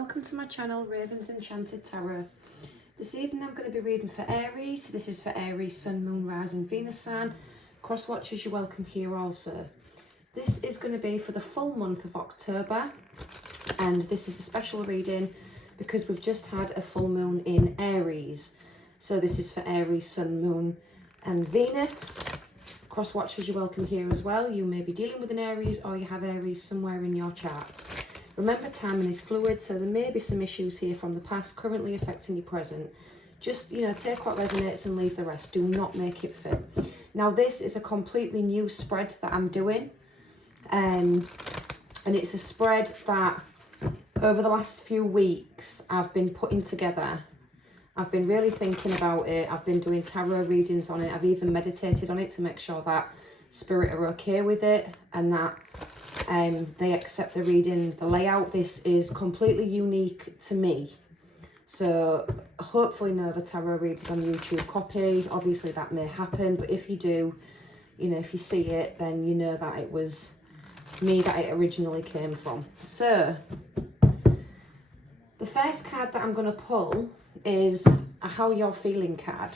welcome to my channel, Raven's Enchanted Tarot. This evening I'm going to be reading for Aries. This is for Aries, Sun, Moon, Rising, Venus sign. Cross watchers, you're welcome here also. This is going to be for the full month of October, and this is a special reading because we've just had a full moon in Aries. So this is for Aries, Sun, Moon and Venus. Cross watchers, you're welcome here as well. You may be dealing with an Aries or you have Aries somewhere in your chart. Remember, timing is fluid, so there may be some issues here from the past currently affecting your present. Just, take what resonates and leave the rest. Do not make it fit. Now, this is a completely new spread that I'm doing. And it's a spread that over the last few weeks I've been putting together. I've been really thinking about it. I've been doing tarot readings on it. I've even meditated on it to make sure that Spirit are okay with it and that they accept the reading, the layout. This is completely unique to me. So hopefully no other tarot readers on YouTube copy. Obviously that may happen, but if you do, if you see it, then you know that it was me that it originally came from. So the first card that I'm going to pull is a how you're feeling card.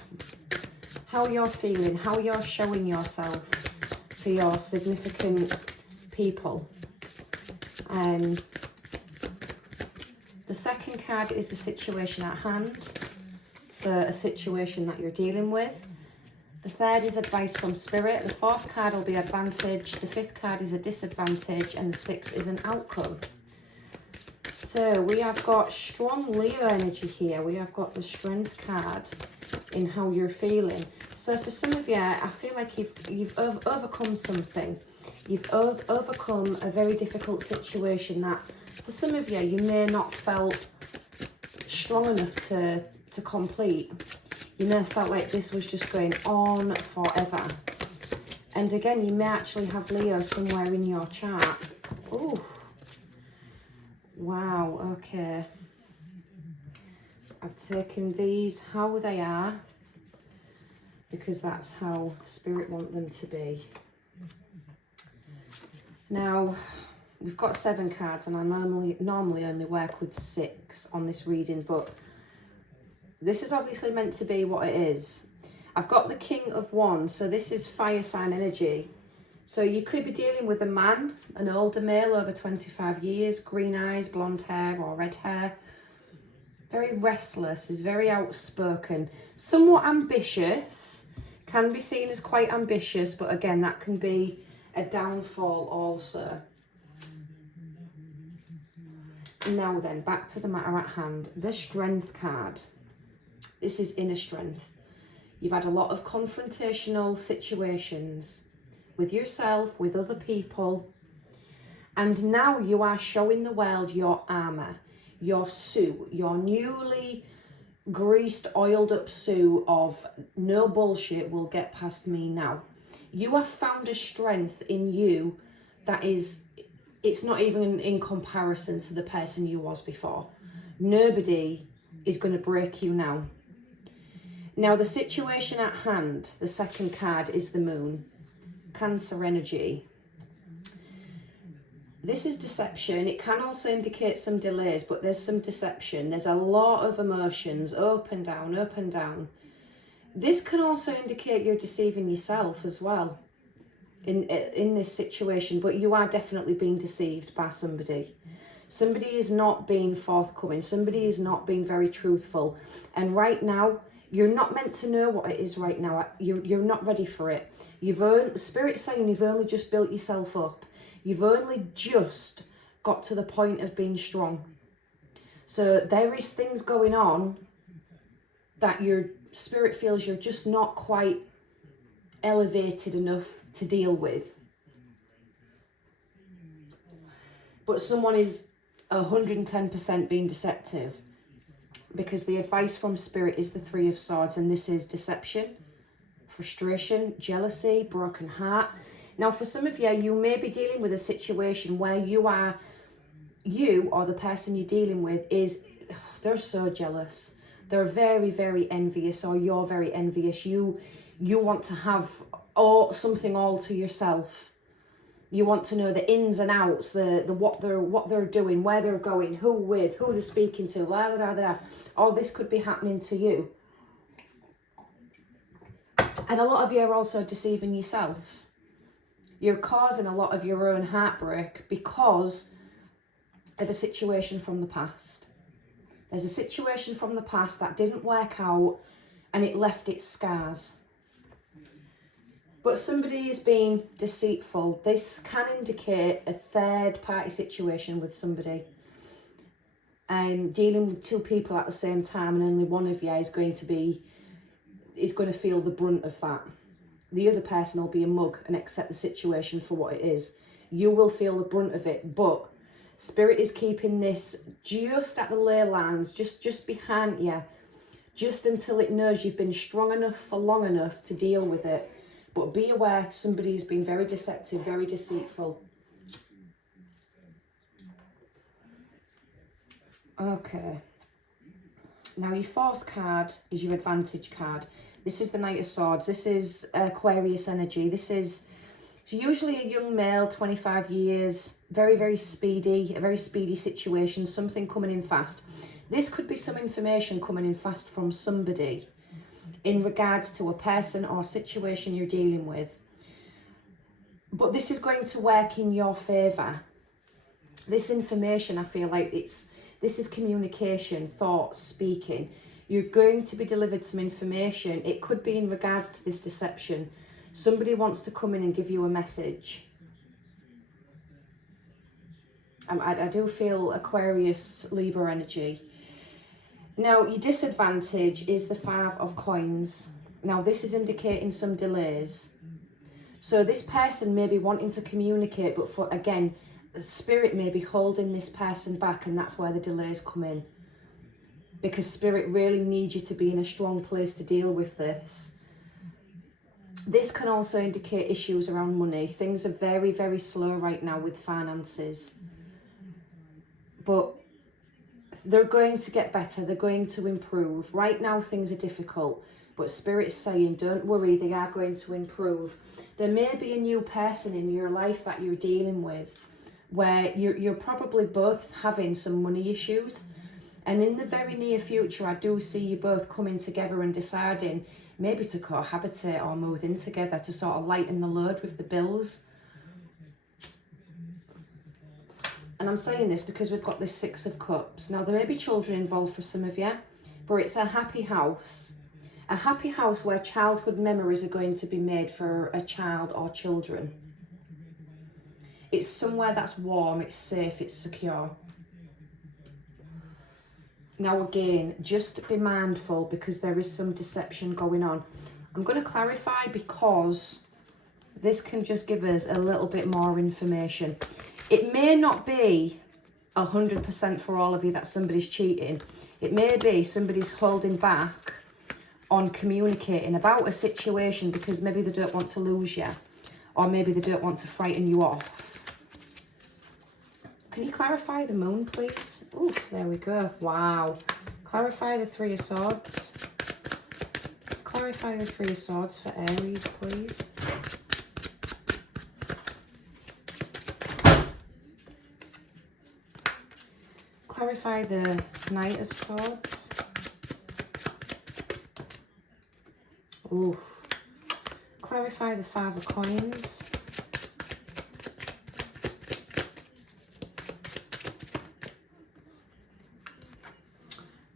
How you're feeling, how you're showing yourself to your significant people. The second card is the situation at hand, so a situation that you're dealing with. The third is advice from Spirit. The fourth card will be advantage. The fifth card is a disadvantage, and the sixth is an outcome. So we have got strong Leo energy here. We have got the strength card in how you're feeling. So for some of you, I feel like you've overcome something. You've overcome a very difficult situation that for some of you, you may not felt strong enough to complete. You may have felt like this was just going on forever. And again, you may actually have Leo somewhere in your chart. Oh, wow, okay. I've taken these how they are because that's how Spirit want them to be. Now, we've got 7 cards, and I normally only work with 6 on this reading, but this is obviously meant to be what it is. I've got the King of Wands, so this is fire sign energy. So you could be dealing with a man, an older male over 25 years, green eyes, blonde hair or red hair. Very restless, is very outspoken, somewhat ambitious, can be seen as quite ambitious, but again, that can be a downfall also. Now then, back to the matter at hand. The strength card. This is inner strength. You've had a lot of confrontational situations with yourself, with other people, and now you are showing the world your armor, your suit, your newly greased, oiled up suit of no bullshit will get past me now. You have found a strength in you that is, it's not even in comparison to the person you was before. Nobody is going to break you now. Now, the situation at hand, the second card is the moon, Cancer energy. This is deception. It can also indicate some delays, but there's some deception. There's a lot of emotions, up and down, up and down. This can also indicate you're deceiving yourself as well in this situation, but you are definitely being deceived by somebody. Somebody is not being forthcoming. Somebody is not being very truthful. And right now, you're not meant to know what it is right now. You're not ready for it. Spirit's saying you've only just built yourself up. You've only just got to the point of being strong. So there is things going on that your Spirit feels you're just not quite elevated enough to deal with. But someone is 110% being deceptive, because the advice from Spirit is the 3 of Swords, and this is deception, frustration, jealousy, broken heart. Now, for some of you, you may be dealing with a situation where you or the person you're dealing with they're so jealous. They're very, very envious, or you're very envious. You want to have something all to yourself. You want to know the ins and outs, the what they're doing, where they're going, who with, who they're speaking to, la da da da. All this could be happening to you. And a lot of you are also deceiving yourself. You're causing a lot of your own heartbreak because of a situation from the past. There's a situation from the past that didn't work out and it left its scars. But somebody is being deceitful. This can indicate a third party situation with somebody. Dealing with two people at the same time, and only one of you is going to feel the brunt of that. The other person will be a mug and accept the situation for what it is. You will feel the brunt of it, but Spirit is keeping this just at the ley lines, just behind you, just until it knows you've been strong enough for long enough to deal with it. But be aware, somebody's been very deceptive, very deceitful. Okay. Now your fourth card is your advantage card. This is the Knight of Swords. This is Aquarius energy. This is usually a young male, 25 years, very, very speedy, a very speedy situation, something coming in fast. This could be some information coming in fast from somebody in regards to a person or situation you're dealing with. But this is going to work in your favour. This information, I feel like this is communication, thoughts, speaking. You're going to be delivered some information. It could be in regards to this deception. Somebody wants to come in and give you a message. I do feel Aquarius, Libra energy. Now, your disadvantage is the 5 of coins. Now, this is indicating some delays. So this person may be wanting to communicate, but for, again, the Spirit may be holding this person back, and that's where the delays come in. Because Spirit really needs you to be in a strong place to deal with this. This can also indicate issues around money. Things are very, very slow right now with finances. But they're going to get better. They're going to improve. Right now, things are difficult. But Spirit is saying, don't worry, they are going to improve. There may be a new person in your life that you're dealing with where you're probably both having some money issues. And in the very near future, I do see you both coming together and deciding maybe to cohabitate or move in together to sort of lighten the load with the bills. And I'm saying this because we've got this 6 of Cups. Now, there may be children involved for some of you, but it's a happy house. A happy house where childhood memories are going to be made for a child or children. It's somewhere that's warm, it's safe, it's secure. Now again, just be mindful because there is some deception going on. I'm going to clarify because this can just give us a little bit more information. It may not be 100% for all of you that somebody's cheating. It may be somebody's holding back on communicating about a situation because maybe they don't want to lose you, or maybe they don't want to frighten you off. Can you clarify the moon, please? Oh, there we go. Wow. Clarify the 3 of Swords. Clarify the 3 of Swords for Aries, please. Clarify the Knight of Swords. Ooh. Clarify the 5 of Coins.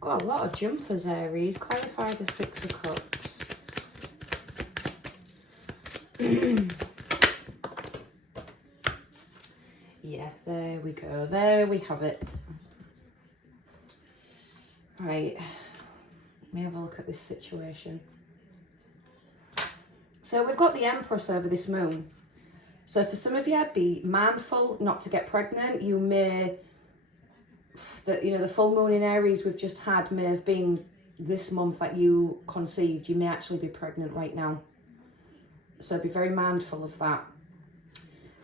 Got a lot of jumpers, Aries. Clarify the 6 of Cups. Yeah, there we go. There we have it. Right. Let me have a look at this situation. So we've got the Empress over this moon. So for some of you, I'd be mindful not to get pregnant. You may... the full moon in Aries we've just had may have been this month that you conceived. You may actually be pregnant right now. So be very mindful of that.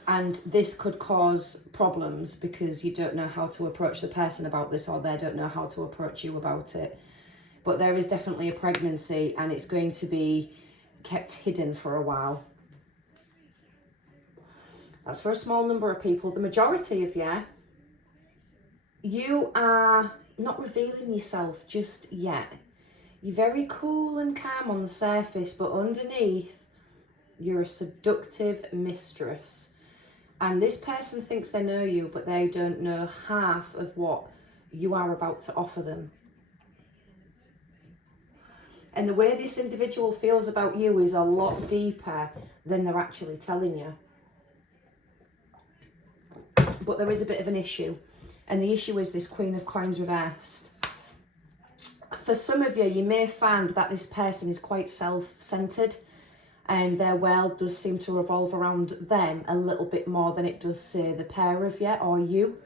And this could cause problems because you don't know how to approach the person about this, or they don't know how to approach you about it. But there is definitely a pregnancy and it's going to be kept hidden for a while. That's for a small number of people. The majority of you are not revealing yourself just yet. You're very cool and calm on the surface, but underneath, you're a seductive mistress. And this person thinks they know you, but they don't know half of what you are about to offer them. And the way this individual feels about you is a lot deeper than they're actually telling you. But there is a bit of an issue. And the issue is this Queen of Coins reversed. For some of you, you may find that this person is quite self-centered, and their world does seem to revolve around them a little bit more than it does, say, the pair of you or you.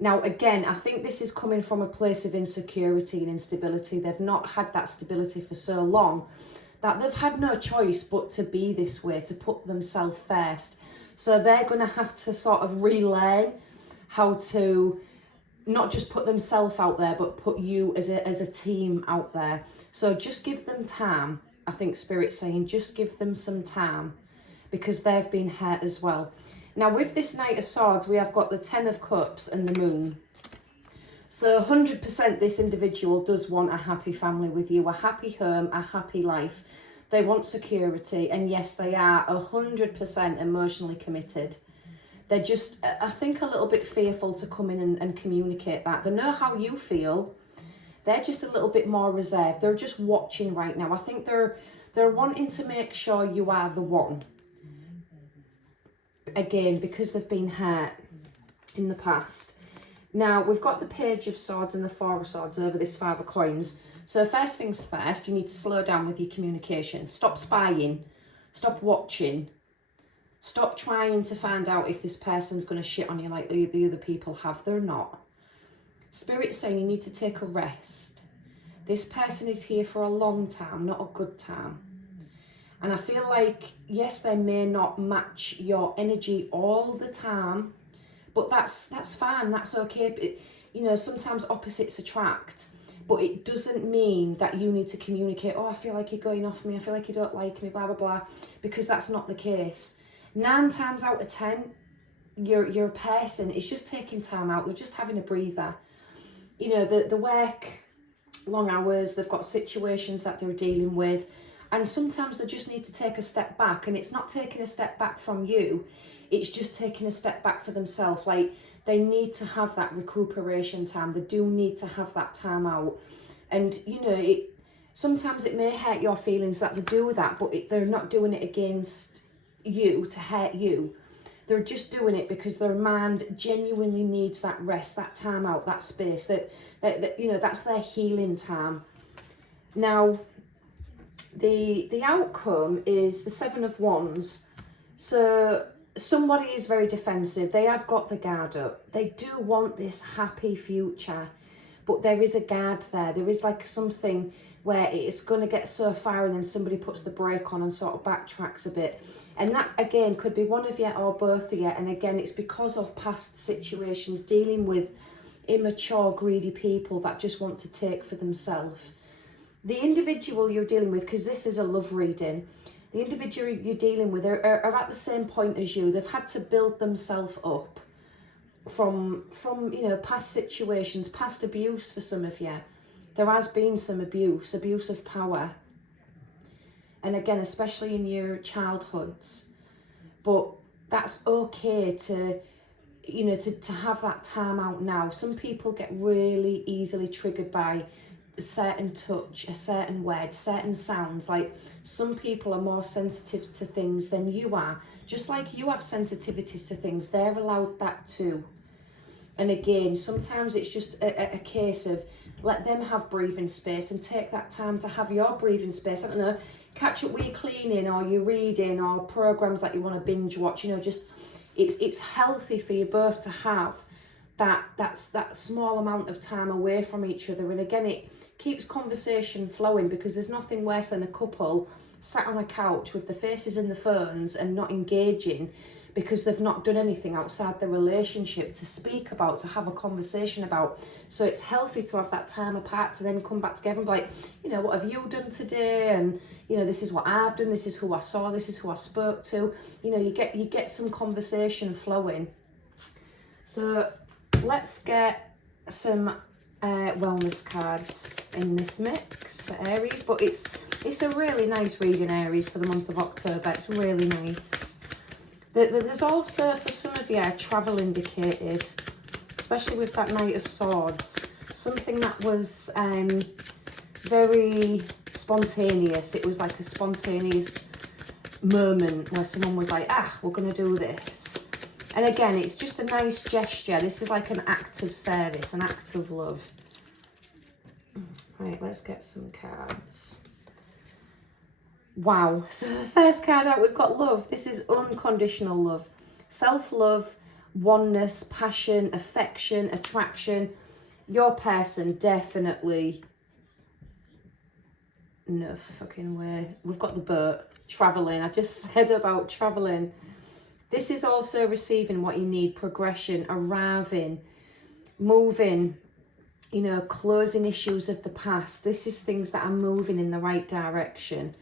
Now, again, I think this is coming from a place of insecurity and instability. They've not had that stability for so long that they've had no choice but to be this way, to put themselves first. So they're going to have to sort of relearn how to not just put themselves out there, but put you as a team out there. So just give them time. I think Spirit's saying just give them some time, because they've been hurt as well. Now, with this Knight of Swords, we have got the Ten of Cups and the Moon. So 100% this individual does want a happy family with you, a happy home, a happy life. They want security, and yes, they are 100% emotionally committed. They're just, I think, a little bit fearful to come in and communicate that. They know how you feel. They're just a little bit more reserved. They're just watching right now. I think they're wanting to make sure you are the one. Again, because they've been hurt in the past. Now, we've got the Page of Swords and the Four of Swords over this Five of Coins. So first things first, you need to slow down with your communication. Stop spying. Stop watching. Stop trying to find out if this person's going to shit on you like the other people have. They're not. Spirit's saying you need to take a rest. This person is here for a long time, not a good time. And I feel like, yes, they may not match your energy all the time, but that's fine, that's okay. You know, sometimes opposites attract, but it doesn't mean that you need to communicate, oh, I feel like you're going off me, I feel like you don't like me, blah, blah, blah, because that's not the case. 9 times out of 10, your person is just taking time out, they're just having a breather. You know, the work, long hours, they've got situations that they're dealing with, and sometimes they just need to take a step back, and it's not taking a step back from you, it's just taking a step back for themselves. Like, they need to have that recuperation time, they do need to have that time out. And, you know, sometimes it may hurt your feelings that they do that, but they're not doing it against you to hurt you. They're just doing it because their mind genuinely needs that rest, that time out, that space, that you know, that's their healing time. Now, the outcome is the Seven of Wands. So somebody is very defensive. They have got the guard up. They do want this happy future, but there is a guard there. There is like something where it's going to get so far and then somebody puts the brake on and sort of backtracks a bit. And that, again, could be one of you or both of you. And again, it's because of past situations, dealing with immature, greedy people that just want to take for themselves. The individual you're dealing with, because this is a love reading, the individual you're dealing with are at the same point as you. They've had to build themselves up from you know, past situations, past abuse for some of you. There has been some abuse of power. And again, especially in your childhoods. But that's okay to, you know, to have that time out now. Some people get really easily triggered by a certain touch, a certain word, certain sounds. Like, some people are more sensitive to things than you are. Just like you have sensitivities to things, they're allowed that too. And again, sometimes it's just a case of let them have breathing space and take that time to have your breathing space. I don't know, catch up with your cleaning or your reading or programs that you want to binge watch. You know, just it's healthy for you both to have that small amount of time away from each other. And again, it keeps conversation flowing, because there's nothing worse than a couple sat on a couch with their faces in the phones and not engaging, because they've not done anything outside the relationship to speak about, to have a conversation about. So it's healthy to have that time apart to then come back together and be like, you know, what have you done today? And, you know, this is what I've done, this is who I saw, this is who I spoke to. You know, you get some conversation flowing. So let's get some wellness cards in this mix for Aries, but it's a really nice reading, Aries, for the month of October. It's really nice. There's also, for some of you, travel indicated, especially with that Knight of Swords. Something that was very spontaneous. It was like a spontaneous moment where someone was like, we're going to do this. And again, it's just a nice gesture. This is like an act of service, an act of love. Right, let's get some cards. Wow, so the first card out, we've got love. This is unconditional love. Self-love, oneness, passion, affection, attraction. Your person definitely... No fucking way. We've got the boat. Travelling. I just said about travelling. This is also receiving what you need. Progression, arriving, moving, you know, closing issues of the past. This is things that are moving in the right direction.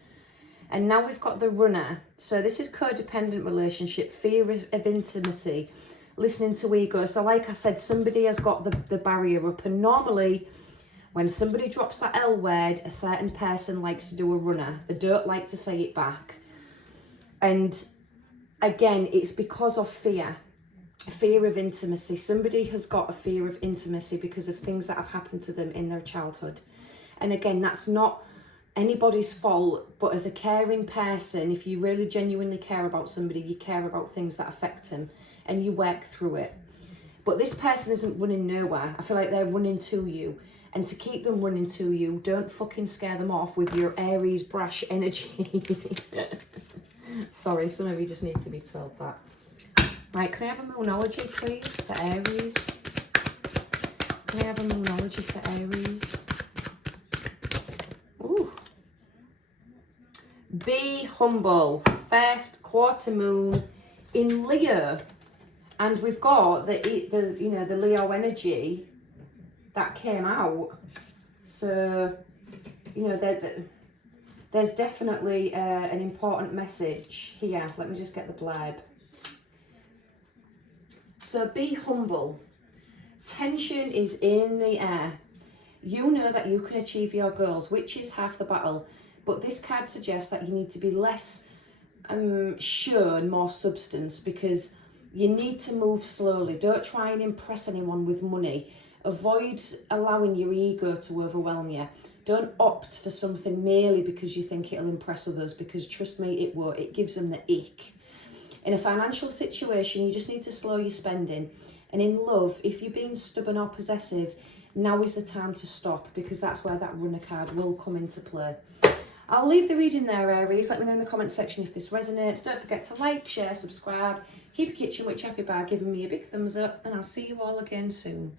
And now we've got the runner. So this is codependent relationship, fear of intimacy, listening to ego. So like I said, somebody has got the barrier up. And normally when somebody drops that L word, a certain person likes to do a runner. They don't like to say it back. And again, it's because of fear of intimacy. Somebody has got a fear of intimacy because of things that have happened to them in their childhood. And again, that's not anybody's fault, but as a caring person, if you really genuinely care about somebody, you care about things that affect them and you work through it. But this person isn't running nowhere. I feel like they're running to you. And to keep them running to you, don't fucking scare them off with your Aries brash energy. Sorry, some of you just need to be told that. Right, can I have a moonology, please, for Aries? Can I have a moonology for Aries? Ooh. Be humble. First quarter moon in Leo. And we've got the you know, the Leo energy that came out. So, you know, there's definitely an important message here. Let me just get the blurb. So be humble. Tension is in the air. You know that you can achieve your goals, which is half the battle. But this card suggests that you need to be less show and more substance, because you need to move slowly. Don't try and impress anyone with money. Avoid allowing your ego to overwhelm you. Don't opt for something merely because you think it'll impress others, because trust me, it won't. It gives them the ick. In a financial situation, you just need to slow your spending. And in love, if you're being stubborn or possessive, now is the time to stop, because that's where that runner card will come into play. I'll leave the reading there, Aries. Let me know in the comment section if this resonates. Don't forget to like, share, subscribe. Keep your kitchen witch happy by giving me a big thumbs up, and I'll see you all again soon.